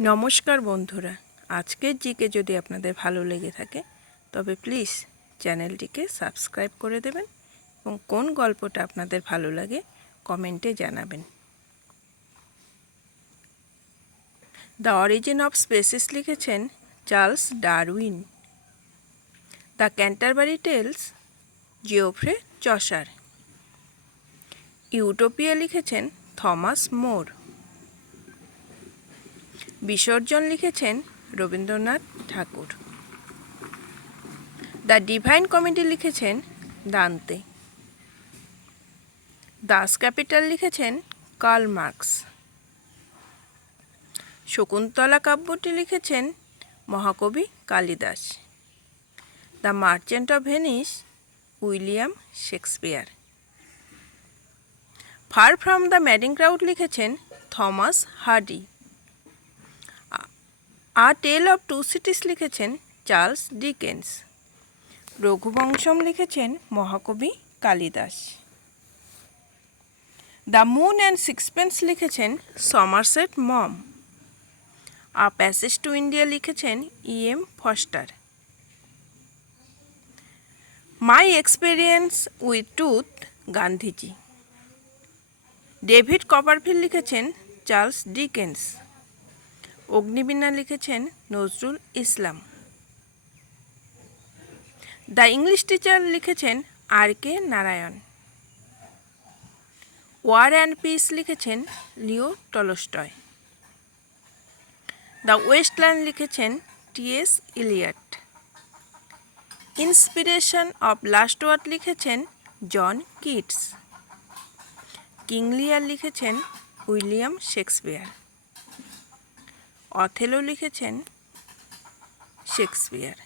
নমস্কার বন্ধুরা, আজকের জিকে যদি আপনাদের ভালো লেগে থাকে তবে প্লিজ চ্যানেলটিকে সাবস্ক্রাইব করে দেবেন এবং কোন গল্পটা আপনাদের ভালো লাগে কমেন্টে জানাবেন। দ্য অরিজিন অফ স্পেসিস লিখেছেন Charles Darwin. The Canterbury tales Geoffrey Chaucer. Utopia লিখেছেন থমাস মোর। বিসর্জন লিখেছেন Rabindranath Thakur. The divine comedy লিখেছেন দান্তে। দাস ক্যাপিটাল লিখেছেন কার্ল মার্কস। শকুন্তলা কাব্যটি লিখেছেন মহাকবি Kalidas. The merchant of Venice William Shakespeare. Far from the madding crowd লিখেছেন Thomas Hardy. A tale of two cities লিখেছেন Charles Dickens. Raghuvamsham লিখেছেন মহাকবি Kalidas. The moon and sixpence লিখেছেন Somerset Maugham. A passage to India লিখেছেন E.M. Forster. My experience with টুথ Gandhiji. David Copperfield লিখেছেন Charles Dickens. Agnibina লিখেছেন Nazrul Islam. The English teacher লিখেছেন R.K. Narayan. War and piece লিখেছেন লিও টলস্টয়। দ্য ওয়েস্টল্যান্ড লিখেছেন T.S. Eliot. Inspiration of last word লিখেছেন John Keats. King Lear লিখেছেন William Shakespeare. Othello লিখেছেন Shakespeare.